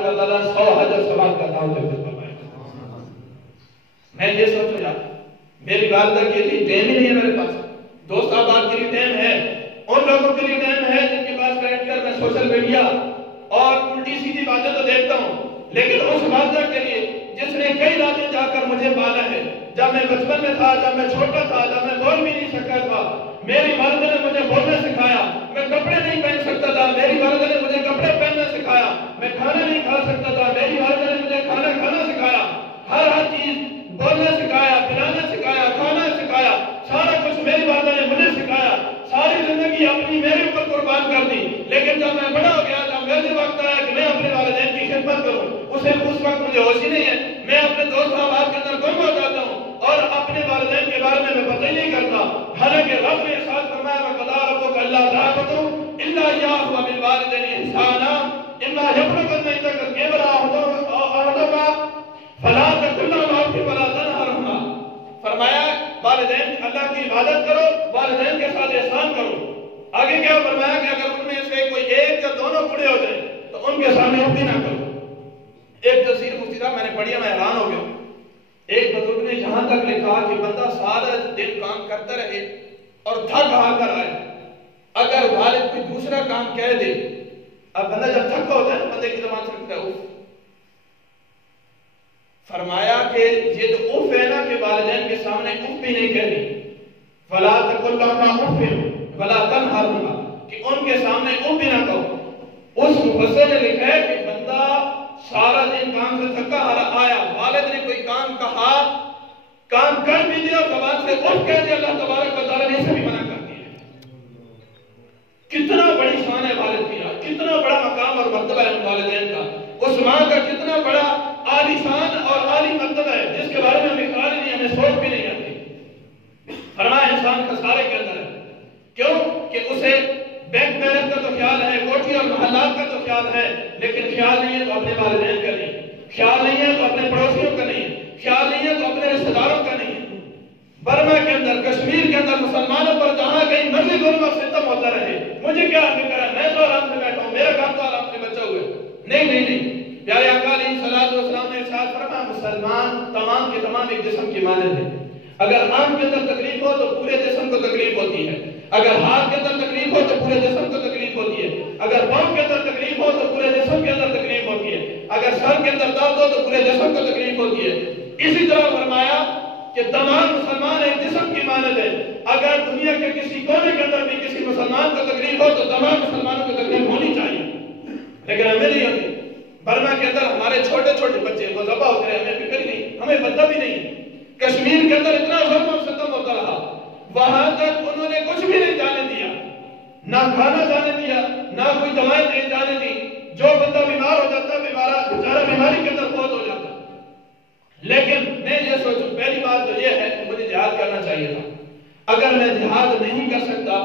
تبارک و تعالیٰ 100 حج اور ثواب کا دعوت فرمائے. میں یہ سوچوں یار میری والدہ کے لیے ٹائم ہی نہیں ہے میرے پاس, دوست احباب کے لیے ٹائم ہے, ان لوگوں کے لیے ٹائم ہے جن کے پاس بیٹھ کر میں سوشل میڈیا اور الٹی سیدھی باتیں تو دیکھتا ہوں, لیکن اس والدہ کے لیے جس نے کئی راتیں جا کر مجھے پالا ہے, جب میں بچپن میں تھا, جب میں چھوٹا تھا, جب میں بول بھی نہیں سکتا تھا, میری والدہ نے مجھے بولنا سکھایا, میں کپڑے نہیں پہن سکتا تھا, میری والدہ نے مجھے کپڑے پہننا سکھایا, میں کھانا نہیں کھا سکتا تھا, میری والدہ نے مجھے کھانا کھانا سکھایا, ہر چیز بولنا سکھایا, پلانا سکھایا, کھانا سکھایا, سارا کچھ میری والدہ نے مجھے سکھایا, ساری زندگی اپنی میرے اوپر قربان کر دی. لیکن جب میں بڑا ہو گیا, جب میرے وقت آیا کہ میں اپنے والدین کی خدمت کروں, اس وقت مجھے ہوش ہی نہیں ہے, میں اپنے دوست احباب کے اندر گم ہو جاتا ہوں اور اپنے والدین کے بارے میں پتہ ہی نہیں کرتا. حالانکہ رب نے ارشاد فرمایا وَقَضَىٰ رَبُّكَ أَلَّا تَعْبُدُوا إِلَّا إِيَّاهُ وَبِالْوَالِدَيْنِ إِحْسَانًا إِمَّا يَبْلُغَنَّ عِندَكَ الْكِبَرَ أَحَدُهُمَا فَلَا تَقُل لَّهُمَا أُفٍّ وَلَا تَنْهَرْهُمَا. فرمایا والدین اللہ کی عبادت کرو, والدین کے ساتھ احسان کرو. آگے کیا فرمایا کہ اگر ان میں سے کوئی ایک یا دونوں بوڑھے ہو جائیں تو ان کے سامنے اف بھی نہ کرو. ایک تفسیر مفتی صاحب میں نے پڑھی, میں حیران ہو گیا. ایک بزرگ نے یہاں تک لکھا کہ بندہ سارا دن کام کرتا رہے اور تھک ہار کر آئے, اگر والد کوئی دوسرا کام کہہ دے, اب بندہ جب تھکا ہوتا ہے بندے کی زبان سے لکھتا ہے اف. فرمایا کہ یہ تو اف ہے نا کہ والدین کے سامنے اف بھی نہیں کہنی, فلا تقل لهما اف ولا تنهرهما, کہ ان کے سامنے اف بھی نہ کہو. اس مفسر نے لکھا ہے کہ بندہ سارا دن کام سے تھکا آیا, والد نے کوئی کام کہا, کام کر بھی دیا, زبان سے اف کہہ دیا, اللہ تبارک و تعالیٰ نے اسے بھی منع کر دیا. کتنا بڑی شان ہے والد کی, کتنا بڑا مقام اور مرتبہ ہے والدین کا. اس ماں کا کتنا بڑا عالی شان اور عالی مرتبہ ہے جس کے بارے میں ہمیں خیال نہیں, ہمیں سوچ بھی نہیں آتی. فرمایا انسان خسارے کے اندر ہے. کیوں کہ اسے بینک بیلنس کا تو خیال ہے, کوٹھی اور محلات کا تو خیال ہے, لیکن خیال نہیں ہے تو اپنے والدین کا نہیں, خیال نہیں ہے تو اپنے پڑوسیوں کا نہیں, خیال نہیں ہے تو اپنے رشتہ داروں کا نہیں. برما کے اندر, کشمیر کے اندر مسلمانوں پر جہاں کہیں مرضی ظلم اور ستم ہوتا رہے, مجھے کیا فکر ہے, میں تو آرام سے بیٹھا ہوں, میرا گھر تو آرام سے بچا ہوا ہے. نہیں, پیارے آقا علیہ الصلوۃ والسلام نے ارشاد فرمایا مسلمان تمام کے تمام ایک جسم کی مانند ہے. اگر آنکھ کے اندر تکلیف ہو تو پورے جسم کو تکلیف ہوتی ہے, اگر ہاتھ کے اندر تکلیف ہو تو پورے جسم کو تکلیف ہوتی ہے, اگر پاؤں کے اندر تکلیف ہو تو پورے جسم کے اندر تکلیف ہوتی ہے, اگر سر کے اندر درد ہو تو پورے جسم کو تکلیف ہوتی ہے. اسی طرح فرمایا کہ تمام مسلمان ایک جسم کی مانند ہے. اگر دنیا کے کسی کونے کے اندر بھی کسی مسلمان کو تکلیف ہو تو تمام مسلمانوں کو تکلیف ہونی چاہیے, لیکن ہمیں نہیں ہوتی. برما کے اندر ہمارے چھوٹے چھوٹے بچے وہ ذبح ہوتے رہے, ہمیں فکر ہی نہیں, ہمیں پتہ بھی نہیں. کشمیر کے اندر اتنا ظلم و ستم ہوتا رہا, وہاں تک انہوں نے کچھ بھی نہیں جانے دیا, نہ کھانا جانے دیا, نہ کوئی دوائیں جانے دی. جو بندہ بیمار ہو جاتا بیچارہ بیماری کے اندر فوت ہو جاتا. لیکن میں یہ سوچوں, پہلی بات تو یہ ہے کہ مجھے جہاد کرنا چاہیے تھا. اگر میں جہاد نہیں کر سکتا,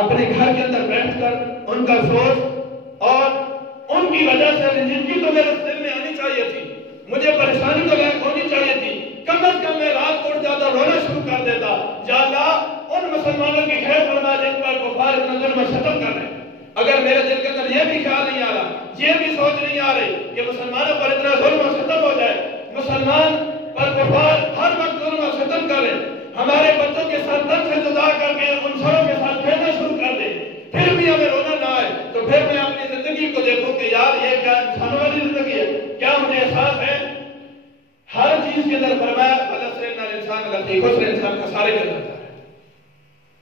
اپنے گھر کے اندر بیٹھ کر ان کا سوچ اور ان کی وجہ سے جن کی تو میرے دل میں آنی چاہیے تھی, مجھے پریشانی تو لائق ہونی چاہیے تھی, کم از کم میں رات کو اٹھ جاتا, رونا شروع کر دیتا, یا اللہ ان مسلمانوں کی خیر فرما جن پر کفار نظر میں ختم کر رہے. اگر میرے دل کے اندر یہ بھی خیال نہیں آ رہا, یہ بھی سوچ نہیں آ رہی کہ مسلمانوں پر اتنا ظلم و ستم ہو جائے, مسلمان پر کفار ہر وقت ظلم و ستم کرے, ہمارے بچوں کے ساتھ تن سے جدا کر کے ان سروں کے ساتھ کھیلنا شروع کر دے, پھر بھی ہمیں رونا نہ آئے, تو پھر میں اپنی زندگی کو دیکھوں کہ یار یہ کیا انسانوں والی زندگی ہے, کیا مجھے احساس ہے ہر چیز کے اندر فرمایا انسان خسارے کے اندر ہے.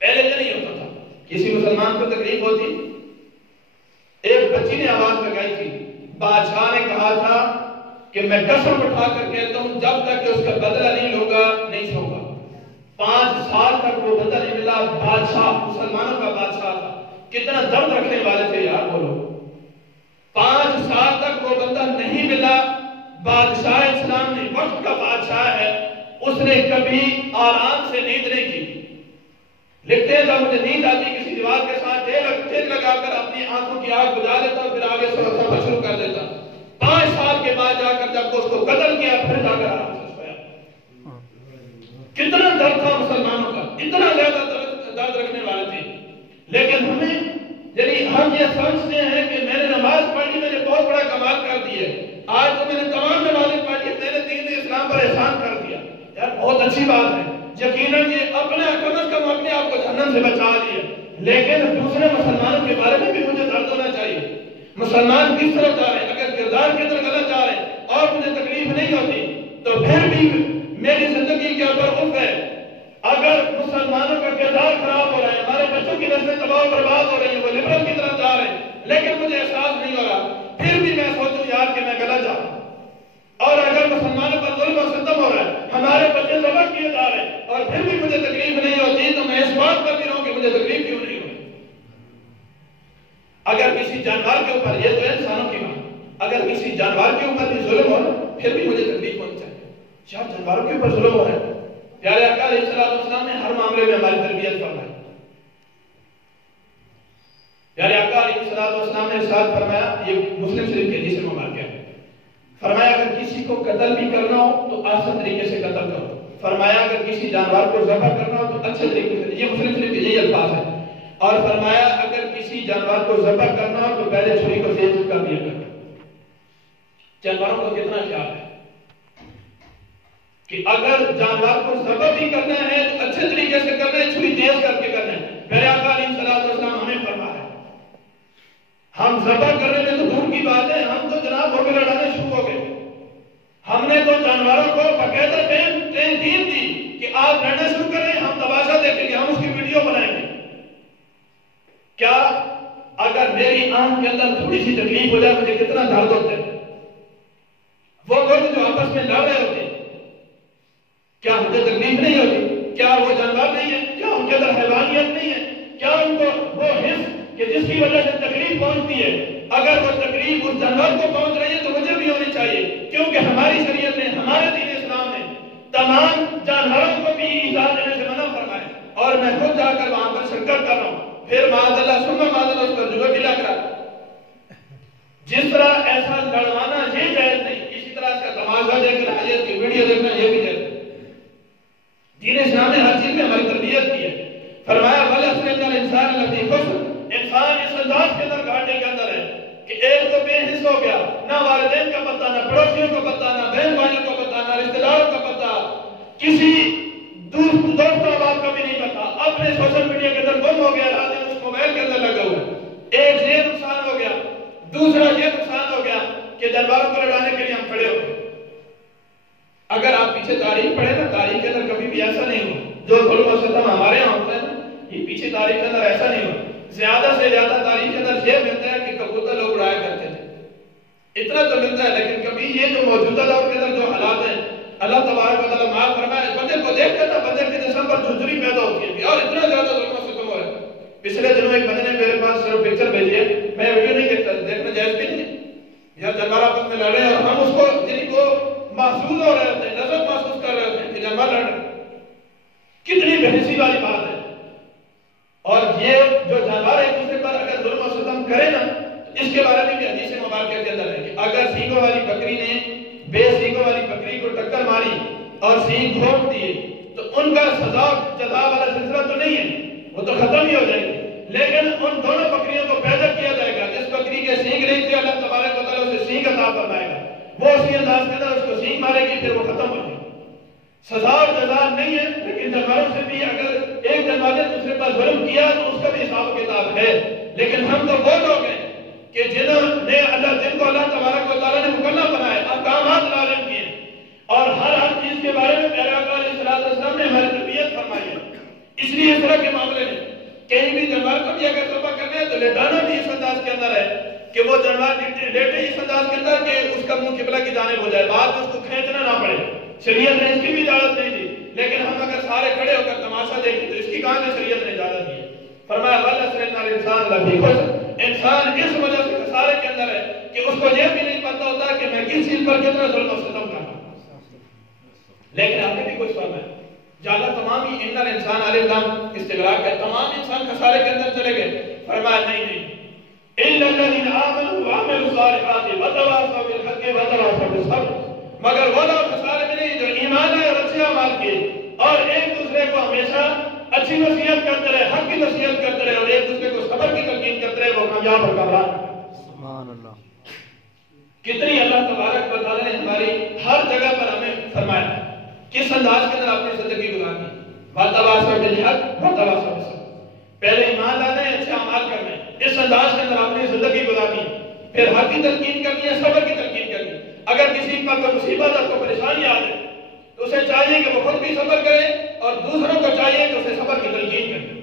پہلے یہ نہیں ہوتا تھا, کسی مسلمان کو تکلیف ہوتی, ایک بچی نے آواز لگائی تھی, بادشاہ نے کہا تھا کہ میں قسم اٹھا کر کہتا ہوں جب تک کہ اس کا بدلہ نہیں لوگا نہیں سوگا. 5 سال تک وہ بدلہ نہیں ملا. بادشاہ, مسلمانوں کا بادشاہ تھا, کتنا درد رکھنے والے تھے یار بولو. 5 سال تک وہ بدلہ نہیں ملا. بادشاہ اسلام نے, وقت کا بادشاہ ہے, اس نے کبھی آرام سے نیند نہیں کی. لکھتے ہیں جب مجھے نیند آتی کسی دیوار کے ساتھ ٹیک لگا کر اپنی آنکھوں کی آگ بجھا لیتا, پھر آگے سفر شروع کر دیتا. 5 سال کے بعد جا کر جب اس کو قتل کیا پھر جا کر آرام سے سویا. کتنا درد تھا مسلمانوں کا, اتنا زیادہ درد رکھنے والے تھے. لیکن ہمیں, یعنی ہم یہ سمجھتے ہیں کہ میں نے نماز پڑھی, میں نے بہت بڑا کمال کر دی ہے. اچھی بات ہے، یقیناً یہ اپنے کم از کم اپنے آپ کو جہنم سے بچا لیا، لیکن دوسرے مسلمانوں کے بارے میں بھی مجھے درد ہونا چاہیے۔ مسلمان کس طرح جا رہے ہیں؟ اگر کردار کے اندر غلط جا رہے ہیں اور مجھے تکلیف نہیں ہوتی تو پھر بھی میری زندگی کے اوپر اف ہے۔ اگر مسلمانوں کا کردار خراب ہو رہا ہے، ہمارے بچوں کی نسلیں تباہ و برباد ہو رہی ہیں، وہ لبرل کی طرف جا رہے ہیں، لیکن مجھے احساس نہیں ہو رہا، پھر بھی میں سوچوں یار کہ میں غلط جا رہا ہوں۔ اور اگر مسلمانوں پر ظلم و ستم ہو رہا ہے، ہمارے بچے ذبح کیے جا رہے ہیں اور پھر بھی مجھے تکلیف نہیں ہوتی، تو میں اس بات پر بھی رہوں کہ مجھے تکلیف کیوں نہیں ہوتی۔ اگر کسی جانور کے اوپر، یہ تو ہے انسانوں کی بات، اگر کسی جانور کے اوپر بھی ظلم ہو پھر بھی مجھے تکلیف ہونی چاہیے۔ جب جانوروں کے اوپر ظلم ہو رہا ہے، پیارے آقا علیہ السلام نے ہر معاملے میں ہماری تربیت فرمائی۔ پیارے آقا علیہ السلام نے ارشاد فرمایا، یہ مسلم شریف کے حدیث مبارک ہے، فرمایا اگر کسی کو قتل بھی کرنا ہو تو آسان طریقے سے قتل کرو۔ فرمایا اگر کسی جانور کو ذبح کرنا ہو تو اچھے طریقے سے، یہ مسلم شریف کے یہی الفاظ ہیں۔ اور فرمایا اگر کسی جانور کو ذبح کرنا ہو تو پہلے چھری کو تیز کر دیا کرو۔ جانوروں کو کتنا خیال ہے کہ اگر جانور کو ذبح بھی کرنا ہے تو اچھے طریقے سے کرنا ہے، چھری تیز کر کے کرنا ہے۔ میرے آقا علیہ السلام ہمیں فرمایا، ہم ذبح کرنے میں تو دور کی بات ہے، ہم تو جناب ہو کے لڑانے شروع ہو گئے۔ ہم نے تو جانوروں کو باقاعدہ ٹرین دی کہ آپ لڑنا شروع کریں، ہم تماشا دیکھیں گے، ہم اس کی ویڈیو بنائیں گے۔ کیا اگر میری آنکھ کے اندر تھوڑی سی تکلیف ہو جائے مجھے کتنا درد ہوتا ہے؟ وہ لوگ جو آپس میں لڑ رہے ہوتے ہیں، کیا مجھے تکلیف نہیں ہوتی؟ کیا وہ جانور نہیں ہے؟ کیا ان کے اندر حیوانیت نہیں ہے؟ کیا ان کو وہ حص کہ جس کی وجہ سے تکلیف پہنچتی ہے، اگر وہ تکلیف اس جانور کو پہنچ رہی ہے تو مجھے بھی ہونی چاہیے، کیونکہ ہماری شریعت نے، ہمارے دین اسلام نے تمام جانوروں کو بھی ایذا دینے سے منع فرمایا، اور میں خود جا کر وہاں پر شرکت کر رہا ہوں، پھر معاذ اللہ ثم معاذ اللہ اس پر جگہ بھی لگ رہا ہے۔ جس طرح ایسا لڑوانا یہ جائز نہیں، اسی طرح اس کا تماشا دیکھنا، اس کی ویڈیو دیکھنا یہ بھی جائز نہیں۔ دین اسلام نے ہر چیز میں ہماری تربیت کی ہے۔ فرمایا وَلَسْرِ إِنَّ الْإِنسَانَ لَفِي خُسْرٍ، انسان اس انداز کے اندر گھاٹے کے اندر ہے کہ ایک تو بے حص ہو گیا، نہ والدین کا پتہ، نہ پڑوسیوں کا پتہ، نہ بہن بھائیوں کا پتہ، نہ رشتہ داروں کا پتہ، کسی دوست احباب کا بھی نہیں پتہ، اپنے سوشل میڈیا کے اندر گم ہو گیا، رات دن اس موبائل کے اندر لگا ہوا ہے۔ ایک یہ نقصان ہو گیا، دوسرا یہ نقصان ہو گیا کہ جانوروں کو لڑانے کے لیے ہم کھڑے ہو گئے۔ اگر آپ پیچھے تاریخ پڑھیں نا، تاریخ کے اندر کبھی بھی ایسا نہیں ہوا، جو ظلم و ستم ہمارے یہاں ہوتا ہے نا، یہ پیچھے تاریخ کے اندر ایسا نہیں ہوا۔ زیادہ سے زیادہ تاریخ کے اندر یہ ملتا ہے کہ کبوتر لوگ اڑایا کرتے تھے، اتنا تو ملتا ہے، لیکن کبھی یہ جو موجودہ دور کے اندر جو حالات ہیں، اللہ تبارک و تعالیٰ معاف فرمائے، بندے کو دیکھ کر نا بندے کے جسم پر جھنجھری پیدا ہوتی ہے اور اتنا زیادہ ظلم و ستم ہو رہا ہے۔ پچھلے دنوں ایک بندے نے میرے پاس صرف پکچر بھیجی ہے، میں ویڈیو نہیں دیکھتا، دیکھنا جائز بھی نہیں، یار جانور آپس میں لڑ رہے ہیں اور ہم اس کو جن کو محسوس ہو رہے ہوتے ہیں، لذت محسوس کر رہے ہوتے ہیں کہ جانور لڑ رہے ہیں، کتنی بحثی والی بات ہے۔ اور یہ جو جانور ایک دوسرے پر اگر ظلم و ستم کرے نا، تو اس کے بارے میں بھی حدیث مبارکہ کے اندر ہے کہ اگر سینگوں والی بکری نے بے سینگوں والی بکری کو ٹکر ماری اور سینگ گھونٹ دیے تو ان کا سزا جزا والا سلسلہ تو نہیں ہے، وہ تو ختم ہی ہو جائے گی، لیکن ان دونوں بکریوں کو پیدا کیا جائے گا۔ جس بکری کے سینگ نہیں تھے اللہ تبارک و تعالیٰ اسے سینگ عطا فرمائے گا، وہ اسی انداز کے اندر اس کو سینگ مارے گی، پھر وہ ختم ہو جائے گی۔ سزا اور جزا نہیں ہے، لیکن جانوروں سے بھی اگر ایک جانور نے دوسرے پر ظلم کیا تو اس کا بھی حساب و کتاب ہے۔ لیکن ہم تو وہ لوگ ہیں کہ جنہوں نے جن کو اللہ تبارک و تعالیٰ نے مکلف بنائے، احکامات لازم کیے، اور ہر چیز کے بارے میں پیارے آقا علیہ السلام نے ہماری تربیت فرمائی ہے۔ اس لیے اس طرح کے معاملے میں کہیں بھی جانور کو بھی اگر ذبح کرنا ہے تو لیٹانا بھی اس انداز کے اندر ہے کہ وہ جانور لیٹے اس انداز کے اندر کہ اس کا منہ قبلہ کی جانب ہو جائے، بعد میں اس کو کھینچنا نہ پڑے۔ شریعت نے اس کی بھی اجازت نہیں دی، لیکن ہم اگر سارے کھڑے ہو کر تماشا دیکھیں تو اس کی کہاں سے شریعت نے اجازت دی ہے؟ فرمایا وَلَسْرِ إِنَّ الْإِنسَانَ لَفِي خُسْرٍ، انسان اس وجہ سے خسارے کے اندر ہے کہ اس کو یہ بھی نہیں پتہ ہوتا کہ میں کس چیز پر کتنا ظلم و ستم کر رہا ہوں۔ لیکن آپ نے بھی کچھ فرمایا، جالا تمام ہی ان الانسان علیہ السلام استغراق ہے، تمام انسان خسارے کے اندر چلے گئے۔ فرمایا نہیں، إِلَّا الَّذِينَ آمَنُوا وَعَمِلُوا الصَّالِحَاتِ وَتَوَاصَوْا بِالْحَقِّ وَتَوَاصَوْا بِالصَّبْرِ، مگر وہ لوگ خسارے میں نہیں جو ایمان ہے اور اچھے اعمال کیے اور ایک دوسرے کو ہمیشہ اچھی نصیحت کرتے رہے، حق کی نصیحت کرتے رہے اور ایک دوسرے کو صبر کی تلقین کرتے رہے، وہ کامیاب اور کامران۔ سبحان اللہ، کتنی اللہ تبارک و تعالیٰ نے ہماری ہر جگہ پر ہمیں فرمایا۔ کس انداز کے اندر اپنی زندگی گزارنی ہے؟ وَتَوَاصَوْا بِالْحَقِّ وَتَوَاصَوْا بِالصَّبْرِ، پہلے ایمان لانا ہے، اچھے اعمال کرنے ہیں، اس انداز کے اندر اپنی زندگی گزارنی ہے، پھر حق کی تلقین کرنی ہے، صبر کی تلقین کرنی ہے۔ اگر کسی پر کوئی مصیبت اور کوئی پریشانی آ جائے تو اسے چاہیے کہ وہ خود بھی صبر کرے اور دوسروں کو چاہیے کہ اسے صبر کی تلقین کرے۔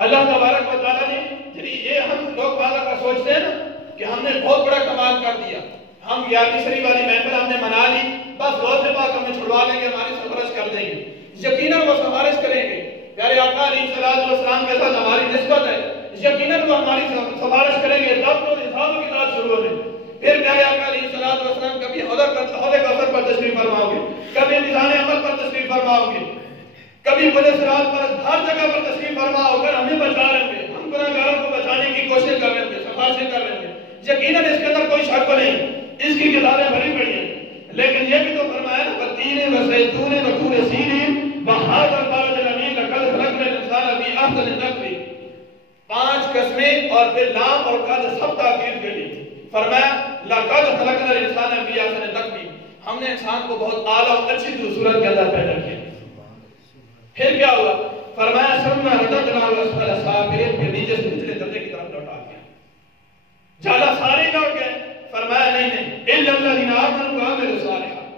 اللہ تبارک و تعالیٰ نے یہ ہم لوگ بعض کا سوچتے ہیں نا کہ ہم نے بہت بڑا کمال کر دیا، ہم 11ویں شریف والی محفل ہم نے منا لی، بس غوث پاک ہمیں چھڑوا لیں گے، ہماری سفارش کر دیں گے۔ یقیناً وہ سفارش کریں گے، پیارے آقا علیہ السلام کے ساتھ ہماری نسبت ہے، یقیناً وہ ہماری سفارش کریں گے۔ تب تو حساب و کتاب شروع ہونے، پھر پیارے آقا علیہ السلام کبھی عہدہ کوثر پر تشریف فرماؤ گے، کبھی میزان عمل پر تشریف فرماؤ گے، کبھی بڑے صراط پر، ہر جگہ پر تشریف فرماؤ کر ہمیں بچا رہے ہیں، ہم گناہگاروں کو بچانے کی کوشش کر رہے ہیں، سفارشیں کر رہے ہیں۔ یقیناً اس کے اندر کوئی شک نہیں، اس کی کتابیں بھری پڑی ہیں، لیکن یہ بھی تو فرمایا نا وَالتِّينِ وَالزَّيْتُونِ وَطُورِ سِينِينَ وَهَٰذَا الْبَلَدِ الْأَمِينِ لَقَدْ خَلَقْنَا الْإِنسَانَ فِي أَحْسَنِ تَقْوِيمٍ، 5 قسمیں اور پھر لام اور قد سب تاکید کے لیے فرمایا لَقَدْ خَلَقْنَا الْإِنسَانَ فِي أَحْسَنِ تَقْوِيمٍ، ہم نے انسان کو بہت اعلیٰ اور اچھی صورت کے اندر پیدا کیا۔ پھر کیا ہوا؟ فرمایا ثُمَّ رَدَدْنَاهُ أَسْفَلَ سَافِلِينَ، پھر نیچے سے نچلے درجے کی طرف لوٹا دیا، جالا سارے لوٹ گئے۔ فرمایا نہیں إِلَّا الَّذِينَ آمَنُوا وَعَمِلُوا الصَّالِحَاتِ،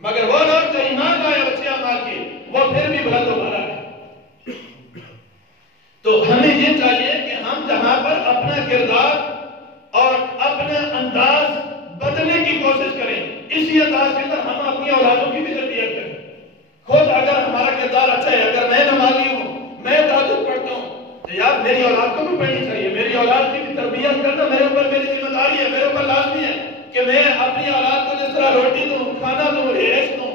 مگر وہ لوگ جو ایمان لائے اور اچھے اعمال کیے وہ پھر بھی بلند و بالا ہے۔ تو ہمیں یہ چاہیے کہ ہم جہاں پر اپنا کردار اور اپنا انداز بدلنے کی کوشش کریں، اسی انداز کے اندر ہم اپنی اولادوں کی بھی تربیت کریں۔ خود اگر ہمارا کردار اچھا ہے، اگر میں نمازی ہوں، میں تہجد پڑھتا ہوں، تو یار میری اولاد کو بھی پڑھنی چاہیے، میری اولاد کی بھی تربیت کرنا میرے اوپر میری ذمہ داری ہے، میرے اوپر لازمی ہے کہ میں اپنی اولاد کو جس طرح روٹی دوں، کھانا دوں، رہائش دوں،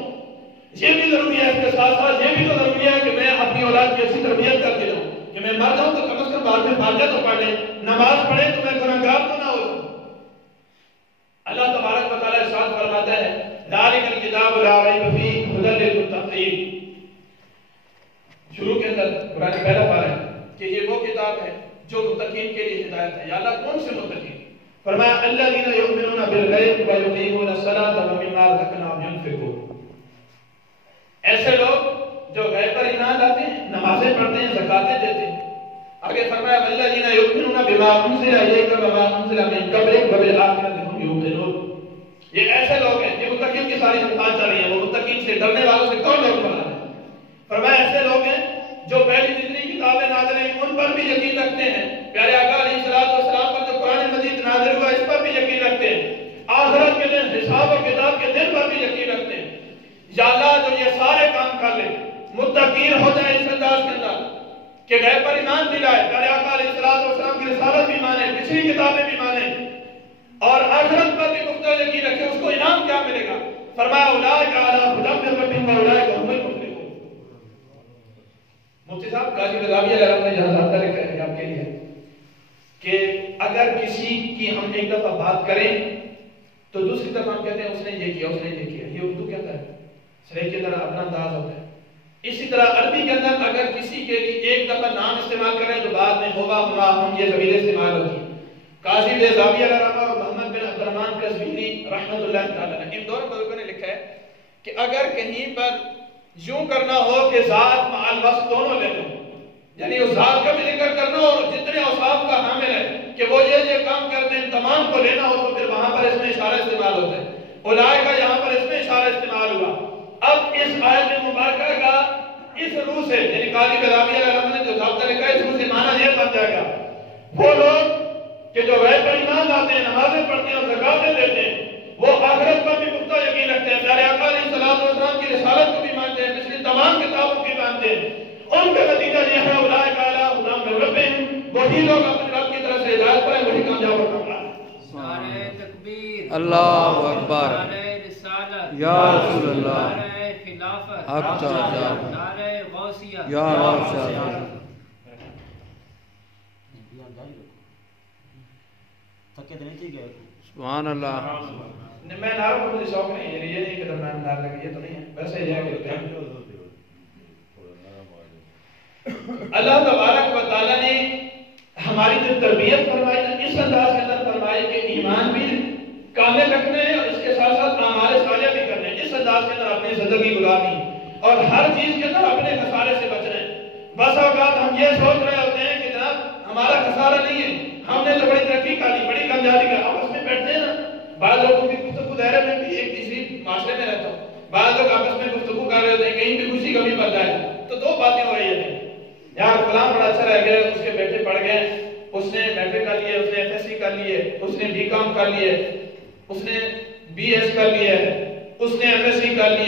یہ بھی ضروری ہے۔ اس کے ساتھ ساتھ یہ بھی تو ضروری ہے کہ میں اپنی اولاد کی ایسی تربیت کر کے دوں کہ میں مر جاؤں تو کم از کم بعد میں فاتحہ تو پڑھ لیں، نماز پڑھے تو میں گناہگار تو نہ ہو جاؤں۔ اللہ تبارک و تعالیٰ ارشاد فرماتا ہے ذَلِكَ الْكِتَابُ لَا رَيْبَ فِيهِ هُدًى لِّلْمُتَّقِينَ، شروع کے اندر قرآن پہلا پارہ ہے کہ یہ وہ کتاب ہے جو متقین کے لیے ہدایت ہے۔ یا اللہ کون سے متقین؟ فرمایا الذین یؤمنون بالغیب ویقیمون الصلاۃ ومما رزقناہم ینفقون، ایسے لوگ جو غیب پر ایمان لاتے ہیں، نمازیں پڑھتے ہیں، زکاتیں دیتے ہیں۔ آگے فرمایا الذین یؤمنون بما انزل الیک وما انزل من قبلک وبالآخرۃ هم یوقنون، یہ ایسے لوگ ہیں، یہ متقین کی ساری صفات چل رہی ہیں، وہ متقین سے ڈرنے والوں سے کون لوگ بنا رہے ہیں؟ فرمایا ایسے لوگ ہیں جو پہلی جتنی کتابیں نازل ہیں ان پر بھی یقین رکھتے ہیں، پیارے آقا علیہ السلام پر جو قرآن مجید نازل ہوا اس پر بھی یقین رکھتے ہیں، آخرت کے دن، حساب و کتاب کے دن پر بھی یقین رکھتے ہیں۔ یا اللہ جو یہ سارے کام کر لے، متقین ہو جائے اس انداز کے اندر کہ غیب پر ایمان بھی لائے، پیارے آقا علیہ السلام کی رسالت بھی مانے، پچھلی کتابیں بھی مانے اور آخرت پر بھی پختہ یقین رکھے، اس کو انعام کیا ملے گا؟ فرمایا اولئک علی ھدی من ربہم واولئک هم المفلحون۔ مفتی صاحب قاضی رضاوی علیہ السلام نے یہاں ضابطہ لکھا ہے آپ کے لیے کہ اگر کسی کی ہم ایک دفعہ بات کریں تو دوسری دفعہ ہم کہتے ہیں اس نے یہ کیا، اس نے یہ کیا، یہ اردو کہتا ہے، سریح کے اندر اپنا انداز ہوتا ہے۔ اسی طرح عربی کے اندر اگر کسی کے لیے ایک دفعہ نام استعمال کریں تو بعد میں ہوگا ہما ہم یہ ضمیر استعمال ہوتی ہے۔ قاضی رضاوی علیہ السلام اور محمد بن عبد الرحمن قزوینی رحمۃ اللہ تعالیٰ نے، ان دونوں بزرگوں نے لکھا ہے کہ اگر کہیں پر یوں کرنا ہو کہ ذات مع الوصف دونوں لے لو، یعنی اس ذات کا بھی ذکر کرنا اور جتنے اوصاف کا حامل ہے کہ وہ یہ کام کرتے ہیں تمام کو لینا ہو، تو پھر وہاں پر اس میں اشارہ استعمال ہوتا ہے۔ اولئک یہاں پر اس میں اشارہ استعمال ہوا۔ اب اس آیت مبارکہ کا اس روح سے، یعنی قاضی رضاوی علیہ السلام نے جو ضابطہ لکھا ہے اس روح سے معنی یہ بن جائے گا وہ لوگ کہ جو غیب پر ایمان لاتے ہیں، نمازیں پڑھتے ہیں اور زکاتیں دیتے ہیں، وہ آخرت پر بھی پختہ یقین رکھتے ہیں، پیارے آقا علیہ السلام کی رسالت کو بھی مانتے ہیں، پچھلی تمام کتابوں کی مانتے ہیں۔ ان کا نتیجہ یہ ہے اولئک علی ھدی من ربہم، وہی لوگ اپنے رب کی طرف سے ہدایت پر ہیں، وہی کامیاب اور کامیاب ہیں۔ نعرہ تکبیر، اللہ اکبر، نعرہ رسالت، یا رسول اللہ، نعرہ خلافت، حق تعالی، نعرہ غوثیہ، یا غوثیہ۔ سبحان اللہ۔ میں نعرہ کو مجھے شوق نہیں ہے، یہ نہیں کہ درمیان نعرہ لگے، یہ تو نہیں ہے، ویسے یہ ہے کہ اللہ تبارک و تعالیٰ نے ہماری جو تربیت فرمائی نا اس انداز کے اندر فرمائی کہ ایمان بھی کامل رکھنے ہیں اور اس کے ساتھ ساتھ اعمال صالحہ بھی کرنے ہیں، اس انداز کے اندر اپنی زندگی گزارنی ہے۔ اور ہر چیز کے اندر اپنے خسارے سے بچ رہے ہیں۔ بس اوقات ہم یہ سوچ رہے ہوتے ہیں کہ جناب ہمارا خسارہ نہیں ہے، ہم نے تو بڑی ترقی کر لی، بڑی کامیابی کا آپس میں بیٹھتے ہیں نا۔ بعض لوگوں کی گفتگو دائرے میں بھی ایک تیسری معاشرے میں رہتا ہوں، بعض لوگ آپس میں گفتگو کر رہے ہوتے ہیں، کہیں بھی خوشی کبھی پر جائے تو دو باتیں ہو رہی ہیں، یار فلاں بڑا اچھا رہ گیا، اس کے بیٹے پڑھ گئے، اس نے میٹرک کر لیے، اس نے FSC کر لیے، اس نے BCom کر لیے، اس نے BS کر لیے، اس نے MSc کر لیے۔